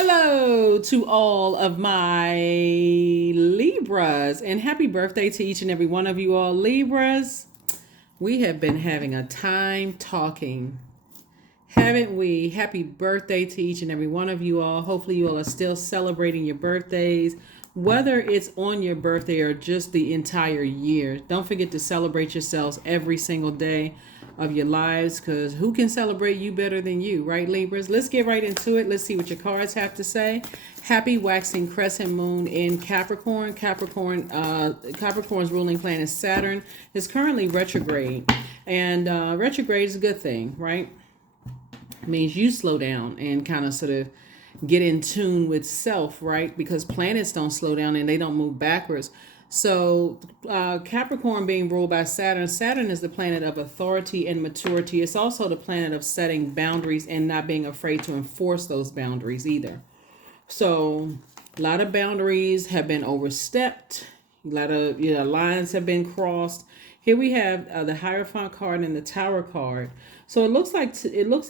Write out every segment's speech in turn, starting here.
Hello to all of my Libras, and happy birthday to each and every one of you all Libras. We have been having a time talking, haven't we? Happy birthday to each and every one of you all. Hopefully you all are still celebrating your birthdays, whether it's on your birthday or just the entire year. Don't forget to celebrate yourselves every single day of your lives, because who can celebrate you better than you, right, Libras? Let's get right into it. Let's see what your cards have to say. Happy waxing crescent moon in Capricorn. Capricorn's ruling planet is Saturn. Is currently retrograde, and retrograde is a good thing, right? It means you slow down and kind of sort of get in tune with self, right? Because planets don't slow down and they don't move backwards. So Capricorn being ruled by Saturn. Saturn is the planet of authority and maturity. It's also the planet of setting boundaries and not being afraid to enforce those boundaries either. So a lot of boundaries have been overstepped. A lot of lines have been crossed. Here we have the Hierophant card and the Tower card. So it looks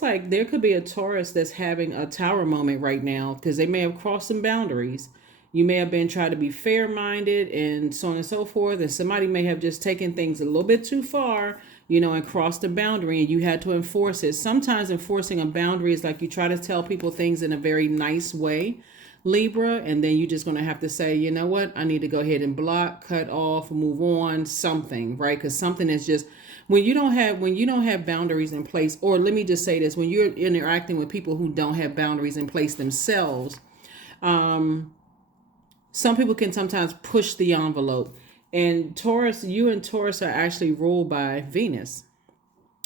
like there could be a Taurus that's having a Tower moment right now, because they may have crossed some boundaries. You may have been trying to be fair-minded and so on and so forth, and somebody may have just taken things a little bit too far, and crossed the boundary, and you had to enforce it. Sometimes enforcing a boundary is like you try to tell people things in a very nice way, Libra, and then you're just going to have to say, you know what, I need to go ahead and block, cut off, move on, something, right? Because something is just, when you don't have boundaries in place, or let me just say this, when you're interacting with people who don't have boundaries in place themselves, some people can sometimes push the envelope. And Taurus, you and Taurus are actually ruled by Venus,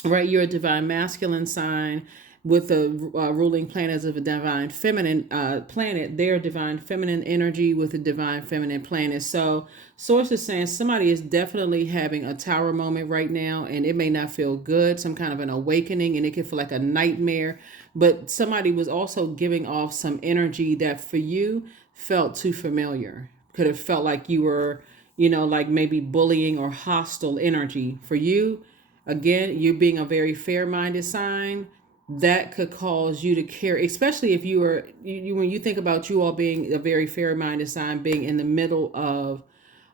right? You're a divine masculine sign with the ruling planets of a divine feminine planet. They're divine feminine energy with a divine feminine planet. So source is saying somebody is definitely having a Tower moment right now, and it may not feel good, some kind of an awakening, and it can feel like a nightmare. But somebody was also giving off some energy that for you felt too familiar. Could have felt like you were, like maybe bullying or hostile energy. For you, again, you being a very fair-minded sign, that could cause you to carry, especially if you were, when you think about you all being a very fair-minded sign, being in the middle of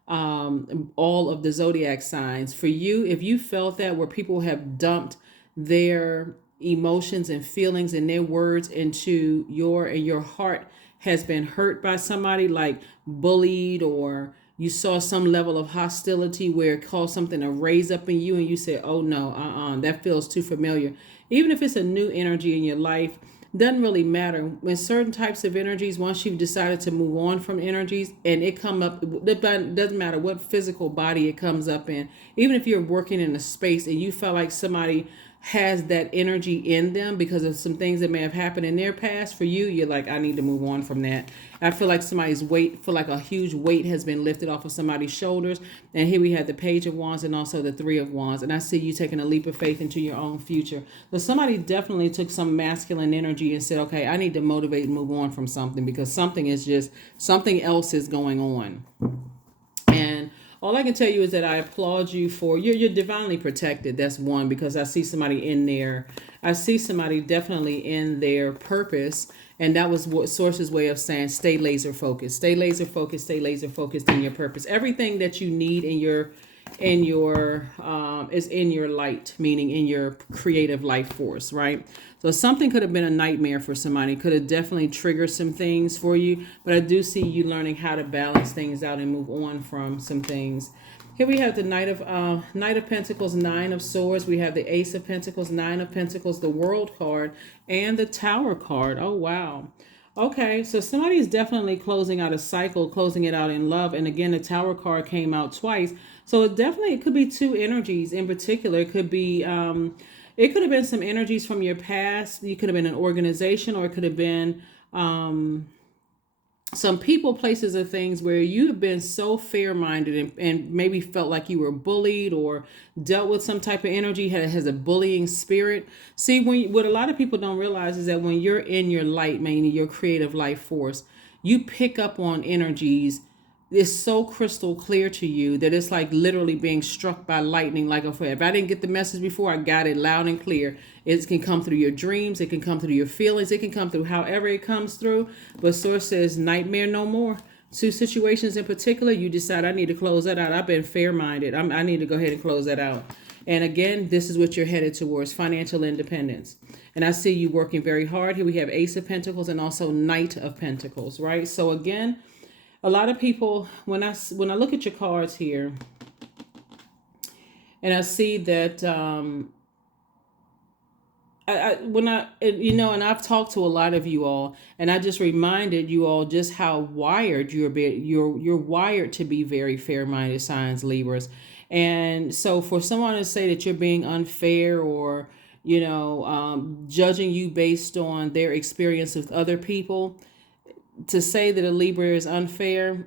all of the zodiac signs. For you, if you felt that, where people have dumped their emotions and feelings and their words into your heart has been hurt by somebody, like bullied, or you saw some level of hostility where it caused something to raise up in you, and you said, oh no, that feels too familiar. Even if it's a new energy in your life, doesn't really matter. When certain types of energies, once you've decided to move on from energies and it come up, it doesn't matter what physical body it comes up in. Even if you're working in a space and you felt like somebody has that energy in them because of some things that may have happened in their past, for you, you're like, I need to move on from that. I feel like feel like a huge weight has been lifted off of somebody's shoulders. And here we have the Page of Wands and also the Three of Wands. And I see you taking a leap of faith into your own future. So somebody definitely took some masculine energy and said, okay, I need to motivate and move on from something, because something else is going on. And all I can tell you is that I applaud you for you're divinely protected. That's one, because I see somebody in there. I see somebody definitely in their purpose, and that was what Source's way of saying stay laser focused. Stay laser focused. Stay laser focused in your purpose. Everything that you need in your is in your light, meaning in your creative life force, right? So something could have been a nightmare for somebody, could have definitely triggered some things for you, but I do see you learning how to balance things out and move on from some things. Here we have the Knight of Pentacles, Nine of Swords. We have the Ace of Pentacles, Nine of Pentacles, the World card, and the Tower card. Oh, wow. Okay, so somebody is definitely closing out a cycle, closing it out in love. And again, the Tower card came out twice. So it could be two energies in particular. It could have been some energies from your past. You could have been an organization, or it could have been some people, places, or things where you have been so fair-minded and maybe felt like you were bullied or dealt with some type of energy that has a bullying spirit. See, what a lot of people don't realize is that when you're in your light, meaning your creative life force, you pick up on energies it's so crystal clear to you that it's like literally being struck by lightning. Like if I didn't get the message before, I got it loud and clear. It can come through your dreams, it can come through your feelings, it can come through however it comes through. But source says nightmare no more. Two situations in particular, you decide I need to close that out. I've been fair minded. I need to go ahead and close that out. And again, this is what you're headed towards, financial independence. And I see you working very hard. Here we have Ace of Pentacles and also Knight of Pentacles, right? So again, a lot of people, when I look at your cards here, and I see that, and I've talked to a lot of you all, and I just reminded you all just how wired you're wired to be very fair-minded signs, Libras. And so for someone to say that you're being unfair or, judging you based on their experience with other people, to say that a Libra is unfair,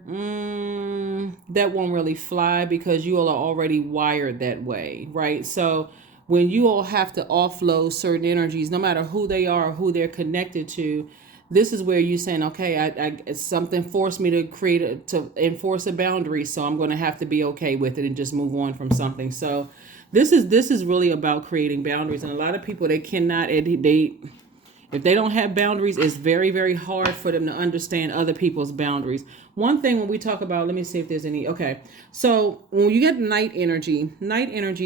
that won't really fly because you all are already wired that way, right? So when you all have to offload certain energies, no matter who they are or who they're connected to, this is where you're saying, okay, I something forced me to enforce a boundary, so I'm going to have to be okay with it and just move on from something. So this is really about creating boundaries, and a lot of people, if they don't have boundaries, it's very, very hard for them to understand other people's boundaries. One thing when we talk about, let me see if there's any, okay. So when you get night energy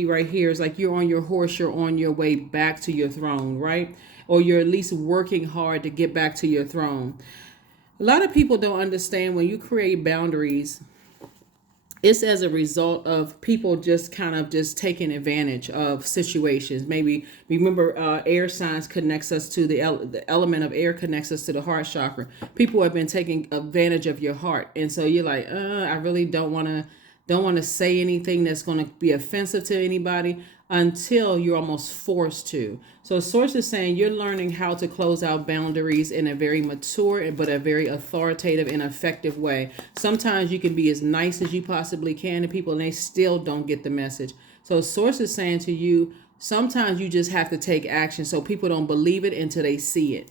right here is like you're on your horse, you're on your way back to your throne, right? Or you're at least working hard to get back to your throne. A lot of people don't understand when you create boundaries, it's as a result of people just kind of just taking advantage of situations. Maybe remember, air signs connects us to the element of air connects us to the heart chakra. People have been taking advantage of your heart, and so you're like, I really don't want to say anything that's going to be offensive to anybody until you're almost forced to. So source is saying you're learning how to close out boundaries in a very mature but a very authoritative and effective way. Sometimes you can be as nice as you possibly can to people and they still don't get the message. So source is saying to you, sometimes you just have to take action so people don't believe it until they see it.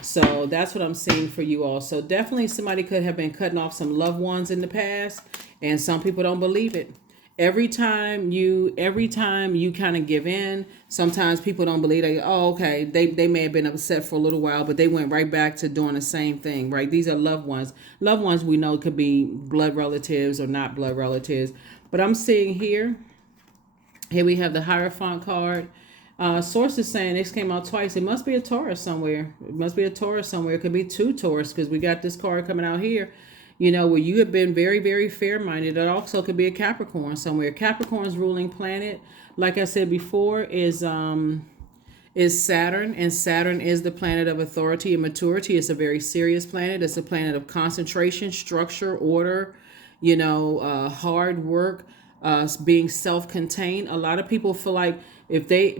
So that's what I'm seeing for you all. So definitely somebody could have been cutting off some loved ones in the past, and some people don't believe it. Every time you kind of give in, sometimes people don't believe it. Oh, okay, they may have been upset for a little while, but they went right back to doing the same thing, right? These are loved ones. Loved ones we know could be blood relatives or not blood relatives. But I'm seeing here we have the Hierophant card. Source is saying this came out twice. It must be a Taurus somewhere. It could be two Taurus because we got this card coming out here. Where you have been very, very fair-minded. It also could be a Capricorn somewhere. Capricorn's ruling planet, like I said before, is Saturn, and Saturn is the planet of authority and maturity. It's a very serious planet. It's a planet of concentration, structure, order, hard work, being self-contained. A lot of people feel like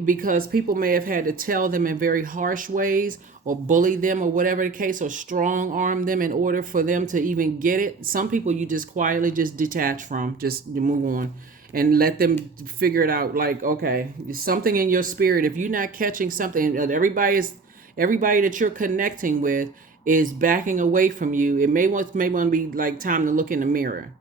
because people may have had to tell them in very harsh ways or bully them or whatever the case, or strong arm them in order for them to even get it. Some people you just quietly just detach from, just move on and let them figure it out. Like, okay, something in your spirit, if you're not catching something, everybody that you're connecting with is backing away from you. It may want to be like time to look in the mirror.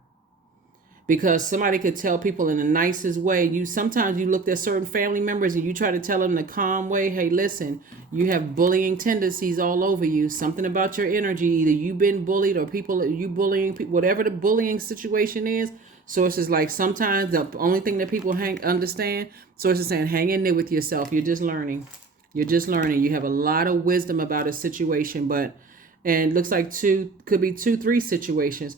Because somebody could tell people in the nicest way. Sometimes you looked at certain family members and you try to tell them the calm way, hey, listen, you have bullying tendencies all over you. Something about your energy, either you've been bullied or you bullying people, whatever the bullying situation is. Sources like sometimes the only thing that people understand, sources saying hang in there with yourself. You're just learning. You have a lot of wisdom about a situation, and it looks like could be 2-3 situations.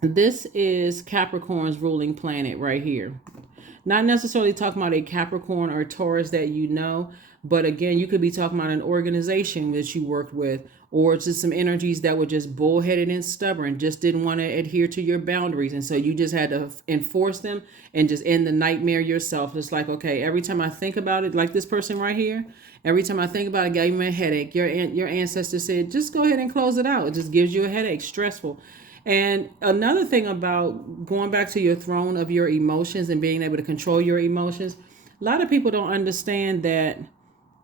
This is Capricorn's ruling planet right here. Not necessarily talking about a Capricorn or Taurus that but again, you could be talking about an organization that you worked with, or just some energies that were just bullheaded and stubborn, just didn't want to adhere to your boundaries. And so you just had to enforce them and just end the nightmare yourself. It's like, okay, every time I think about it, like this person right here, every time I think about it, gave me a headache. Your ancestor said, just go ahead and close it out. It just gives you a headache, stressful. And another thing about going back to your throne of your emotions and being able to control your emotions, a lot of people don't understand that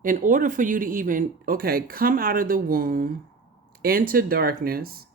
in order for you to even, come out of the womb, into darkness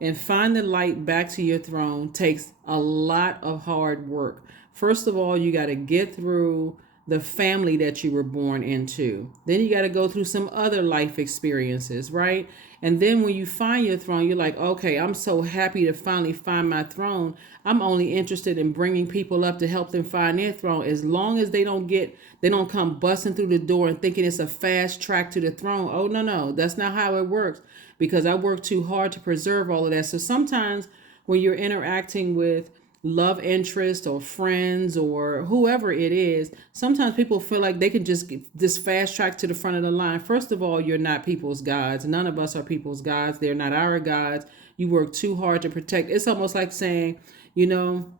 and find the light back to your throne takes a lot of hard work. First of all, you got to get through the family that you were born into. Then you got to go through some other life experiences, right? And then when you find your throne, you're like, okay, I'm so happy to finally find my throne. I'm only interested in bringing people up to help them find their throne. As long as they don't come busting through the door and thinking it's a fast track to the throne. Oh, no, no, that's not how it works, because I work too hard to preserve all of that. So sometimes when you're interacting with love interest or friends or whoever it is, sometimes people feel like they can just get this fast track to the front of the line. First of all, you're not people's gods. None of us are people's gods. They're not our gods. You work too hard to protect. It's almost like saying, you know,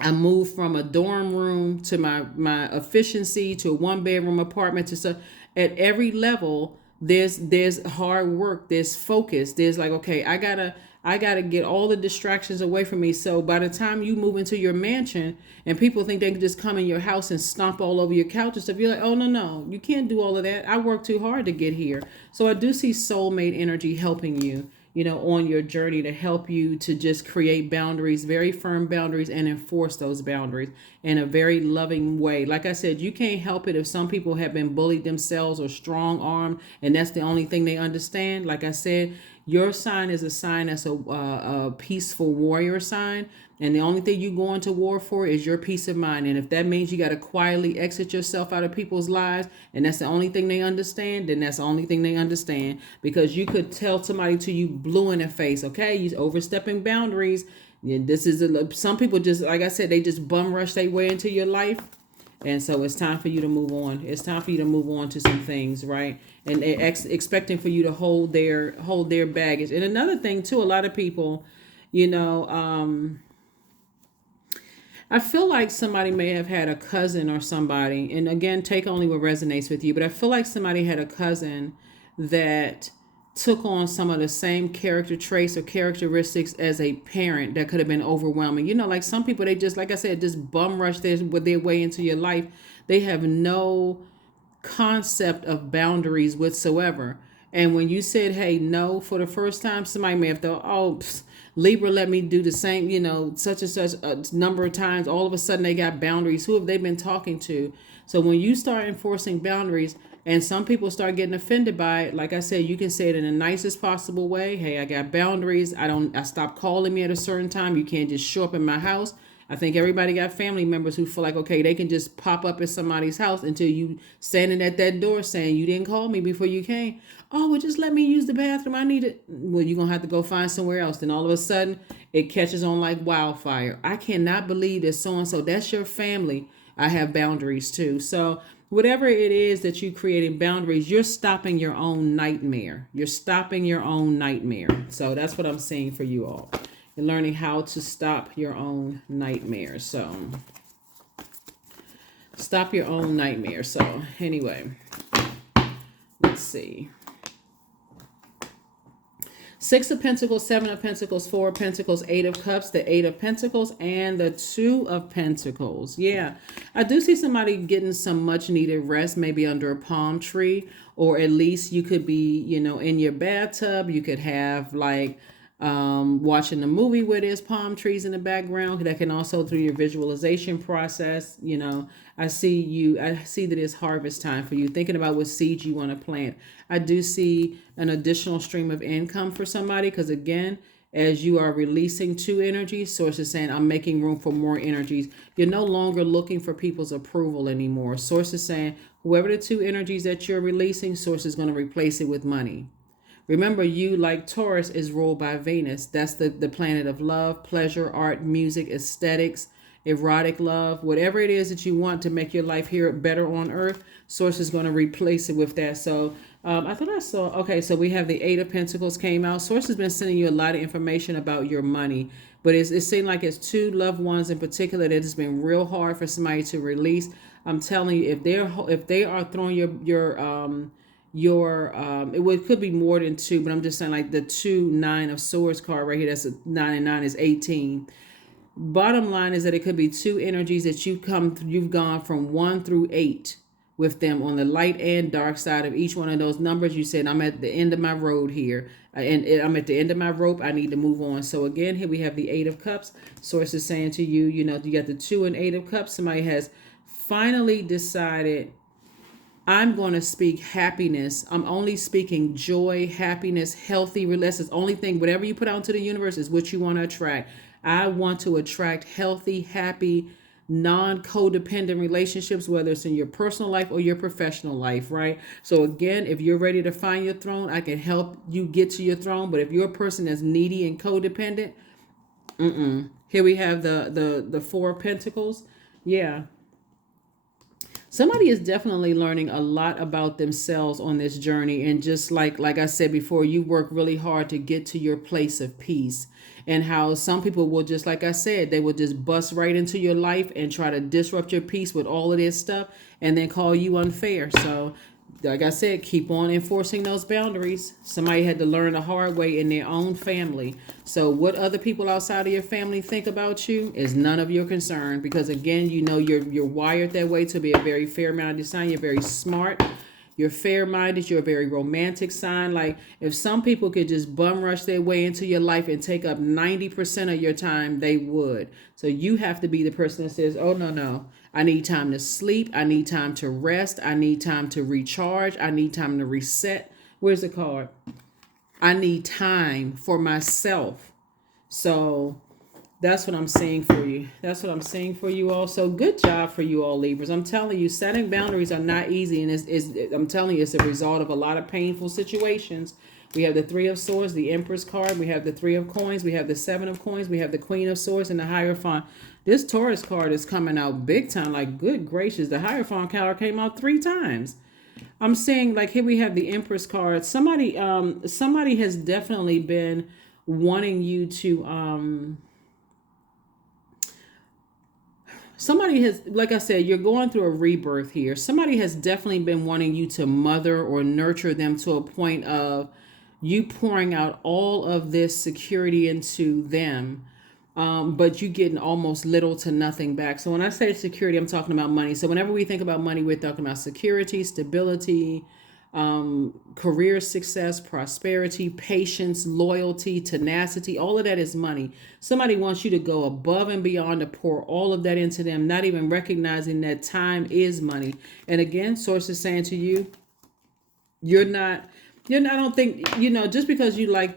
I moved from a dorm room to my efficiency to a 1 bedroom apartment to so at every level there's hard work, there's focus, there's like, okay, I gotta get all the distractions away from me. So by the time you move into your mansion and people think they can just come in your house and stomp all over your couch and stuff, you're like, oh, no, no, you can't do all of that. I worked too hard to get here. So I do see soulmate energy helping you, on your journey, to help you to just create boundaries, very firm boundaries, and enforce those boundaries in a very loving way. Like I said, you can't help it if some people have been bullied themselves or strong armed, and that's the only thing they understand. Like I said, your sign is a sign that's a peaceful warrior sign. And the only thing you go into war for is your peace of mind. And if that means you got to quietly exit yourself out of people's lives, and that's the only thing they understand, then that's the only thing they understand. Because you could tell somebody to you blue in the face, okay, you're overstepping boundaries. And this is some people just, like I said, they just bum rush their way into your life. And so it's time for you to move on. It's time for you to move on to some things, right? And they're expecting for you to hold their baggage. And another thing too, a lot of people, I feel like somebody may have had a cousin or somebody, and again, take only what resonates with you, but I feel like somebody had a cousin that took on some of the same character traits or characteristics as a parent that could have been overwhelming. Like some people, they just, like I said, just bum rush their way into your life. They have no concept of boundaries whatsoever. And when you said, hey, no, for the first time, somebody may have thought, oh, Libra let me do the same, such and such a number of times. All of a sudden they got boundaries. Who have they been talking to? So when you start enforcing boundaries and some people start getting offended by it, like I said, you can say it in the nicest possible way. Hey, I got boundaries. I stop calling me at a certain time. You can't just show up in my house. I think everybody got family members who feel like, okay, they can just pop up at somebody's house until you standing at that door saying you didn't call me before you came. Oh, well, just let me use the bathroom. I need it. Well, you're going to have to go find somewhere else. Then all of a sudden it catches on like wildfire. I cannot believe that so-and-so, that's your family. I have boundaries too. So whatever it is that you creating boundaries, you're stopping your own nightmare. You're stopping your own nightmare. So that's what I'm saying for you all. And learning how to stop your own nightmares. So stop your own nightmares. So anyway, let's see. 6 of Pentacles, 7 of Pentacles, 4 of Pentacles, 8 of Cups, the 8 of Pentacles, and the 2 of Pentacles. Yeah, I do see somebody getting some much needed rest, maybe under a palm tree, or at least you could be, in your bathtub. You could have like watching a movie where there's palm trees in the background. That can also, through your visualization process, I see that it's harvest time for you, thinking about what seeds you want to plant. I do see an additional stream of income for somebody, because again, as you are releasing 2 energies, Source is saying, I'm making room for more energies. You're no longer looking for people's approval anymore. Source is saying, whoever the 2 energies that you're releasing, Source is going to replace it with money. Remember, you, like Taurus, is ruled by Venus. That's the planet of love, pleasure, art, music, aesthetics, erotic love. Whatever it is that you want to make your life here better on earth, Source is going to replace it with that. So I thought I saw, okay, so we have the 8 of Pentacles came out. Source has been sending you a lot of information about your money. But it seemed like it's 2 loved ones in particular that has been real hard for somebody to release. I'm telling you, if they are throwing it could be more than 2, but I'm just saying, like the 2 9 of Swords card right here, that's a 9 and 9 is 18. Bottom line is that it could be 2 energies that you've gone from 1 through 8, with them on the light and dark side of each one of those numbers. You said, I'm at the end of my road here, and I'm at the end of my rope. I need to move on. So again, here we have the Eight of Cups. Source is saying to you, you got the 2 and 8 of Cups. Somebody has finally decided, I'm going to speak happiness. I'm only speaking joy, happiness, healthy relationships. Only thing, whatever you put out into the universe is what you want to attract. I want to attract healthy, happy, non-codependent relationships, whether it's in your personal life or your professional life, right? So again, if you're ready to find your throne, I can help you get to your throne. But if you're a person that's needy and codependent, here we have the 4 of Pentacles. Yeah. Somebody is definitely learning a lot about themselves on this journey. And just like I said before, you work really hard to get to your place of peace. And how some people will, just like I said, they will just bust right into your life and try to disrupt your peace with all of this stuff and then call you unfair. So like I said, keep on enforcing those boundaries. Somebody had to learn the hard way in their own family. So what other people outside of your family think about you is none of your concern. Because again, you're wired that way to be a very fair-minded sign. You're very smart. You're fair-minded. You're a very romantic sign. Like if some people could just bum rush their way into your life and take up 90% of your time, they would. So you have to be the person that says, oh, no. I need time to sleep. I need time to rest. I need time to recharge. I need time to reset. Where's the card? I need time for myself. So that's what I'm saying for you. That's what I'm saying for you all. So good job for you all, Libras. I'm telling you, setting boundaries are not easy. And I'm telling you, it's a result of a lot of painful situations. We have the 3 of Swords, the Empress card. We have the 3 of Coins. We have the 7 of Coins. We have the Queen of Swords and the Hierophant. This Taurus card is coming out big time. Like, good gracious, the Hierophant card came out 3 times. I'm saying, like, here we have the Empress card. Somebody has definitely been wanting you to somebody has, like I said, you're going through a rebirth here. Somebody has definitely been wanting you to mother or nurture them to a point of you pouring out all of this security into them, but you getting almost little to nothing back. So when I say security, I'm talking about money. So whenever we think about money, we're talking about security, stability, career success, prosperity, patience, loyalty, tenacity. All of that is money. Somebody wants you to go above and beyond to pour all of that into them, not even recognizing that time is money. And again, Source is saying to you, I don't think, just because you like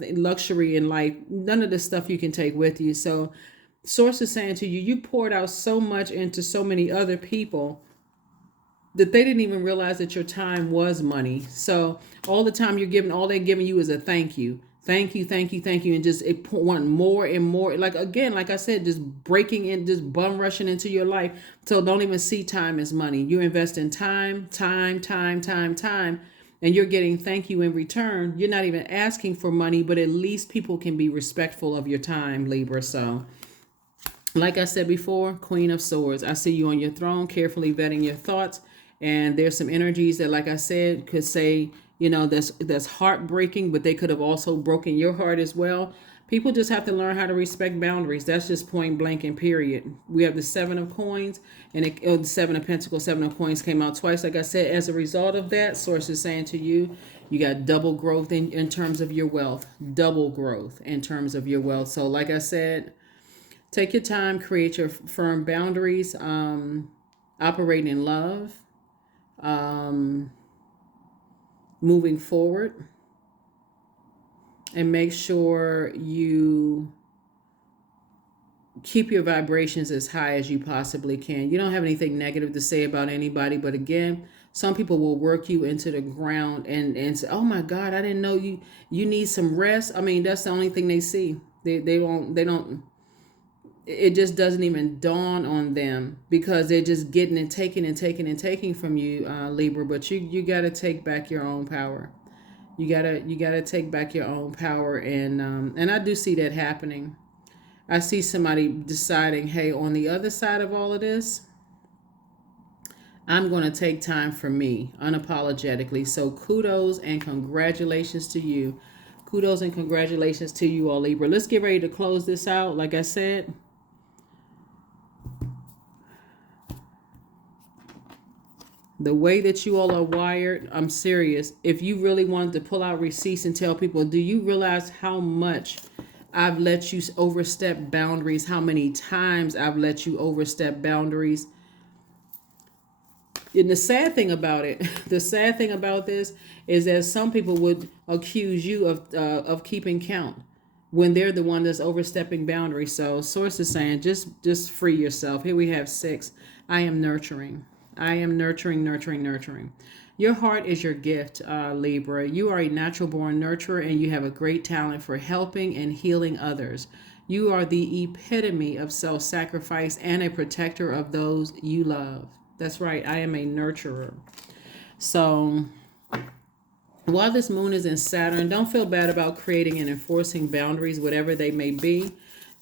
luxury in life, none of the stuff you can take with you. So Source is saying to you, you poured out so much into so many other people that they didn't even realize that your time was money. So all the time you're giving, all they're giving you is a thank you. Thank you, thank you, thank you. And just want more and more. Like, again, like I said, just breaking in, just bum rushing into your life. So don't even see time as money. You invest in time, and you're getting thank you in return. You're not even asking for money, but at least people can be respectful of your time, Libra. So like I said before, Queen of Swords. I see you on your throne, carefully vetting your thoughts. And there's some energies that, like I said, could say, that's heartbreaking, but they could have also broken your heart as well. People just have to learn how to respect boundaries. That's just point blank and period. We have the 7 of Coins and the 7 of Pentacles. 7 of Coins came out twice. Like I said, as a result of that, Source is saying to you, you got double growth in terms of your wealth. Double growth in terms of your wealth. So like I said, take your time, create your firm boundaries, operate in love. Moving forward, and make sure you keep your vibrations as high as you possibly can. You don't have anything negative to say about anybody, but again, some people will work you into the ground and say, oh my God, I didn't know you need some rest. I mean, that's the only thing they see. They don't it just doesn't even dawn on them, because they're just getting and taking from you, Libra. But you got to take back your own power. You gotta take back your own power, and I do see that happening. I see somebody deciding, hey, on the other side of all of this, I'm going to take time for me unapologetically. So kudos and congratulations to you. Kudos and congratulations to you all, Libra. Let's get ready to close this out. Like I said, The way that you all are wired, I'm serious. If you really wanted to pull out receipts and tell people, do you realize how much I've let you overstep boundaries? How many times I've let you overstep boundaries? And the sad thing about it, the sad thing about this is that some people would accuse you of keeping count when they're the one that's overstepping boundaries. So source is saying, just free yourself. Here we have 6. I am nurturing. I am nurturing, nurturing, nurturing. Your heart is your gift, Libra. You are a natural born nurturer and you have a great talent for helping and healing others. You are the epitome of self-sacrifice and a protector of those you love. That's right. I am a nurturer. So while this moon is in Saturn, don't feel bad about creating and enforcing boundaries, whatever they may be.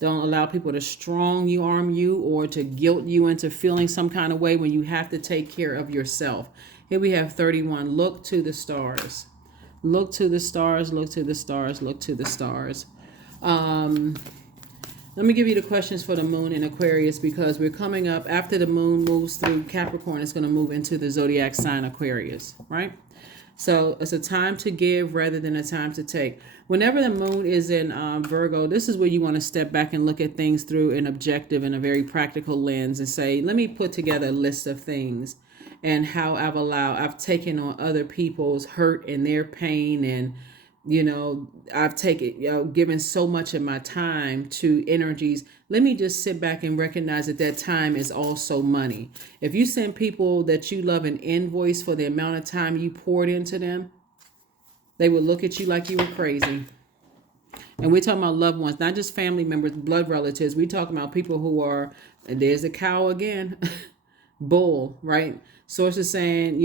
Don't allow people to strong you, arm you, or to guilt you into feeling some kind of way when you have to take care of yourself. Here we have 31. Look to the stars. Look to the stars. Look to the stars. Look to the stars. Let me give you the questions for the moon in Aquarius, because we're coming up after the moon moves through Capricorn. It's going to move into the zodiac sign Aquarius, right? So it's a time to give rather than a time to take. Whenever the moon is in Virgo, this is where you want to step back and look at things through an objective and a very practical lens and say, let me put together a list of things and how I've taken on other people's hurt and their pain, and I've given so much of my time to energies. Let me just sit back and recognize that time is also money. If you send people that you love an invoice for the amount of time you poured into them, they will look at you like you were crazy. And we're talking about loved ones, not just family members, blood relatives. We're talking about people who are, and there's a cow again, bull, right? Source is saying,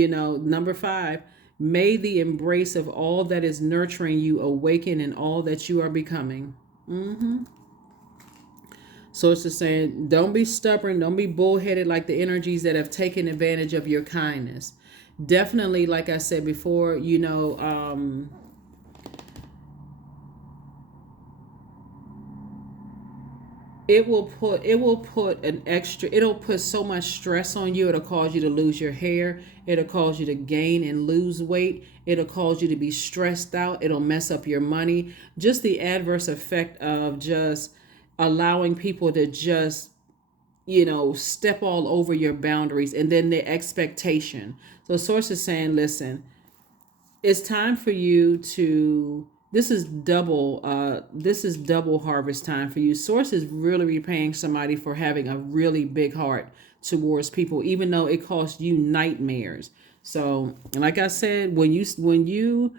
number 5, may the embrace of all that is nurturing you awaken in all that you are becoming. Source is saying, don't be stubborn, don't be bullheaded like the energies that have taken advantage of your kindness. Definitely, like I said before, it'll put so much stress on you. It'll cause you to lose your hair. It'll cause you to gain and lose weight. It'll cause you to be stressed out. It'll mess up your money. Just the adverse effect of just allowing people to just, step all over your boundaries, and then the expectation. So source is saying, listen, it's time for you to, this is double harvest time for you. Source is really repaying somebody for having a really big heart towards people, even though it costs you nightmares. So, like I said, when you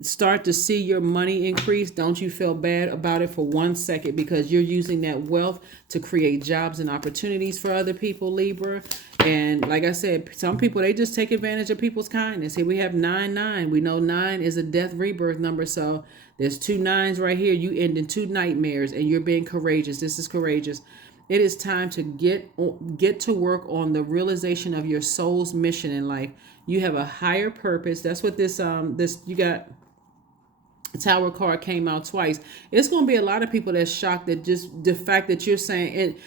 start to see your money increase, don't you feel bad about it for 1 second, because you're using that wealth to create jobs and opportunities for other people, Libra. And like I said, some people, they just take advantage of people's kindness. Here we have 99. We know 9 is a death rebirth number. So there's 2 9s right here. You end in 2 nightmares, and you're being courageous. This is courageous. It is time to get to work on the realization of your soul's mission in life. You have a higher purpose. That's what this you got. Tower card came out twice. It's going to be a lot of people that's shocked at just the fact that you're saying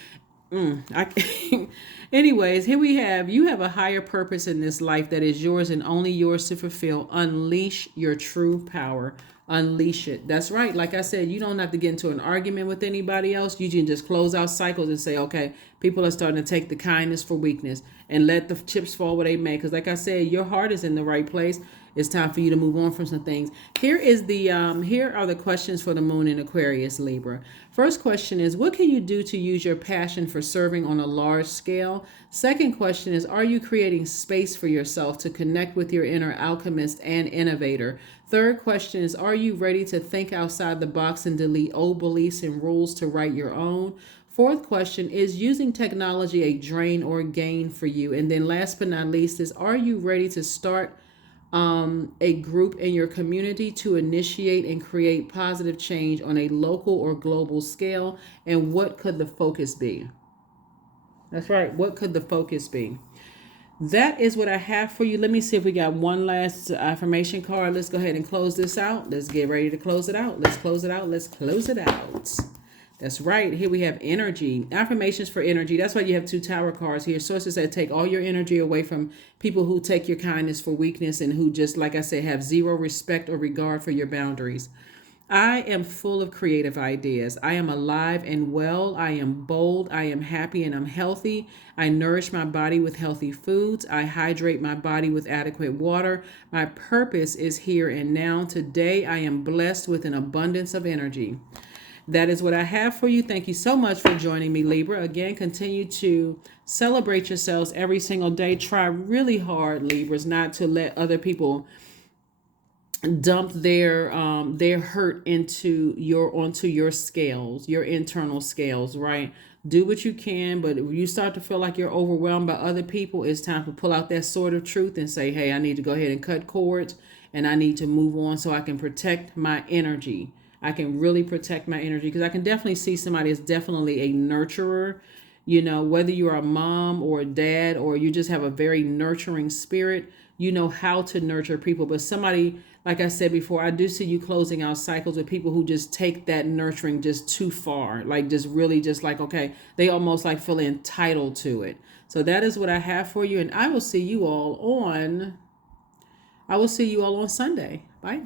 it. Anyways, here we have, you have a higher purpose in this life that is yours and only yours to fulfill. Unleash your true power. Unleash it. That's right. Like I said, you don't have to get into an argument with anybody else. You can just close out cycles and say, okay, people are starting to take the kindness for weakness, and let the chips fall where they may. Because like I said, your heart is in the right place. It's time for you to move on from some things. Here are the questions for the moon in Aquarius, Libra. First question is, what can you do to use your passion for serving on a large scale? Second question is, are you creating space for yourself to connect with your inner alchemist and innovator? Third question is, are you ready to think outside the box and delete old beliefs and rules to write your own? Fourth question is, using technology a drain or gain for you? And then last but not least is, are you ready to start a group in your community to initiate and create positive change on a local or global scale? And what could the focus be? That's right. What could the focus be? That is what I have for you. Let me see if we got one last affirmation card. Let's go ahead and close this out. Let's get ready to close it out. Let's close it out. Let's close it out. That's right. Here we have energy. Affirmations for energy. That's why you have two tower cards here. Sources that take all your energy away from people who take your kindness for weakness and who just, like I said, have zero respect or regard for your boundaries. I am full of creative ideas. I am alive and well. I am bold. I am happy and I'm healthy. I nourish my body with healthy foods. I hydrate my body with adequate water. My purpose is here and now. Today, I am blessed with an abundance of energy. That is what I have for you. Thank you so much for joining me, Libra. Again, continue to celebrate yourselves every single day. Try really hard, Libras, not to let other people dump their hurt onto your scales, your internal scales, right? Do what you can, but if you start to feel like you're overwhelmed by other people, it's time to pull out that sword of truth and say, hey, I need to go ahead and cut cords and I need to move on so I can protect my energy. I can really protect my energy because I can definitely see somebody is definitely a nurturer. Whether you're a mom or a dad or you just have a very nurturing spirit, you know how to nurture people. But somebody, like I said before, I do see you closing out cycles with people who just take that nurturing just too far. Like just really just like, okay, they almost like feel entitled to it. So that is what I have for you. And I will see you all on Sunday. Bye.